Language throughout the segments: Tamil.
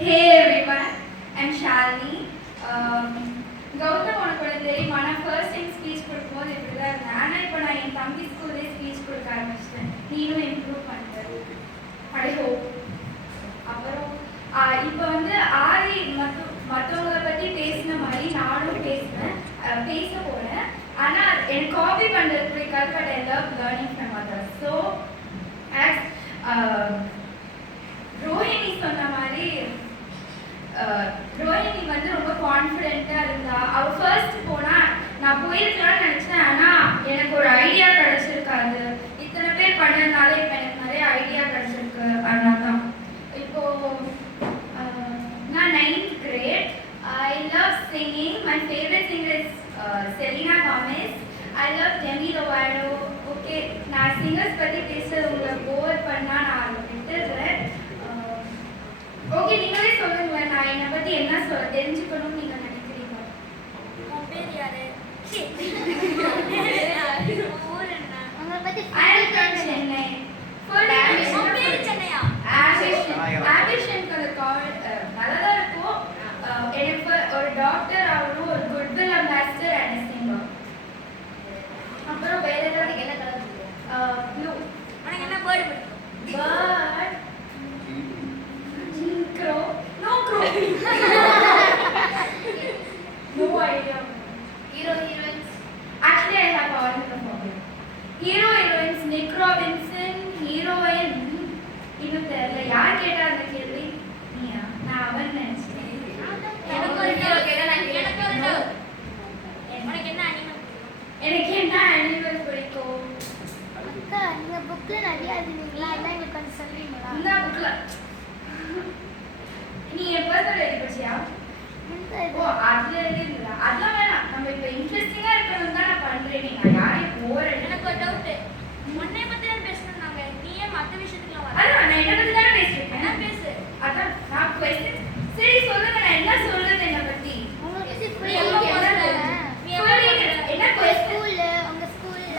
Hey everyone, I'm Shalini. Gautham உனக்கு தெரியுமா நான் ஃபர்ஸ்ட் டைம் ஸ்பீச் கொடுக்கும்போது இப்படி தான் இருந்தேன். ஆனால் இப்போ நான் என் தம்பி ஸ்கூல்லேயே ஸ்பீச் கொடுக்க ஆரம்பிச்சிட்டேன். நீனும் இம்ப்ரூவ் பண்ணிட்டேன். I hope. அப்புறம் இப்போ வந்து ஆதி மற்றவங்களை பற்றி பேசின மாதிரி நானும் பேச போகிறேன். ஆனால் எனக்கு காப்பி பண்ணுறது பிடிக்காது. But I love learning from others. So Rohini சொன்ன மாதிரி ரோஹிணி வந்து ரொம்ப கான்ஃபிடென்ட்டாக இருந்தா. அவள் ஃபர்ஸ்ட் போனால் நான் போயிருக்கலாம்னு நினச்சேன். ஆனால் எனக்கு ஒரு ஐடியா கிடச்சிருக்காது. இத்தனை பேர் பண்ணதுனால இப்போ எனக்கு நிறைய ஐடியா கிடச்சிருக்கு. அதனால தான் இப்போது நான் 9th grade. I love singing. My favorite singer is Selena Gomez. I love Demi Lovato. Okay, நான் சிங்கர்ஸ் பற்றி பேசுறது உங்களை போர் பண்ணால் நான் அதை விட்டுடுறேன். ஓகே, நீங்களே சொல்லுங்க. நான் என்னை பற்றி என்ன தெரிஞ்சுக்கணும்னு நீங்கள் நினைக்கிறீங்க? உன் பேர் யாரு? ஊர் என்ன? உங்களை பற்றி சென்னை. உன் பேர் சென்னையா? ஆம்பிஷன் நல்லதாக இருக்கும். எனக்கு ஒரு டாக்டர் ஆகணும், ஒரு குட்வில் அம்பாசிடர் அண்ட் சிங்கர். அப்புறம் வேற ஏதாவது என்ன கலர்? ப்ளூ. உனக்கு என்ன பேர்டு பிடிக்கும்? Bird crow. No crow. No idea. Hero heroines. Actually, I have all the problem. Hero heroines Nick Robinson, heroine இன்னும் தெரியல. யார் கேட்டா அந்த கேள்வி? நீயா? நான் அவன் நினைச்சேன். எனக்கு ஒரு டவுட் கேட்டா நான் எனக்கு ஒரு டவுட். உனக்கு என்ன அனிமல்? எனக்கு என்ன அனிமல் பிடிக்கும்? அக்கா, நீங்க புக்ல நிறைய எழுதுவீங்களா? அதான் எனக்கு கொஞ்சம் சொல்றீங்களா? இந்த புக்ல நீ எப்போதும் எழுதி படிச்சியா? ஓ, அதுல எழுதிருந்தா? அதெல்லாம் வேணாம். நம்ம இப்போ இன்ட்ரெஸ்டிங்கா இருக்கணும் தான் நான் பண்றேன். நீங்க யாரையும் போர் எனக்கு ஒரு டவுட். முன்னே பத்தி தான் பேசணும்னாங்க. நீ ஏன் மற்ற விஷயத்துக்குலாம் வர? அதான் நான் என்ன பத்தி தானே பேசிருக்கேன். நான் பேசு. அதான் நான் கொஸ்டின். சரி சொல்லுங்க, நான் என்ன சொல்றது என்ன பத்தி? உங்களுக்கு என்ன ஸ்கூல்ல உங்க ஸ்கூல்ல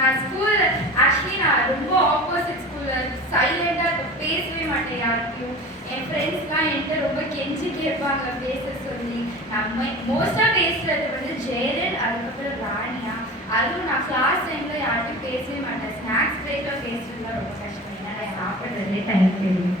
நான் ஸ்கூல் ஆக்சுவலி நான் ரொம்ப ஆப்போசிட் ஸ்கூல்ல சைலண்டா பேசவே மாட்டேன் யாருக்கும். என் ஃப்ரெண்ட்ஸ்லாம் என்கிட்ட ரொம்ப கெஞ்சி கேட்பாங்க பேச சொல்லி. நம்ம மோஸ்ட்டாக பேசுறது வந்து ஜெயரன், அதுக்கப்புறம் ராணியா. அதுவும் நான் கிளாஸ் டைமில் யார்கிட்டையும் பேசவே மாட்டேன். ஸ்நாக்ஸ் பிரேக்கில் பேசுறதுலாம் ரொம்ப கஷ்டம். ஏன்னா நான் சாப்பிட்றதுலே டைம் தெரியும்.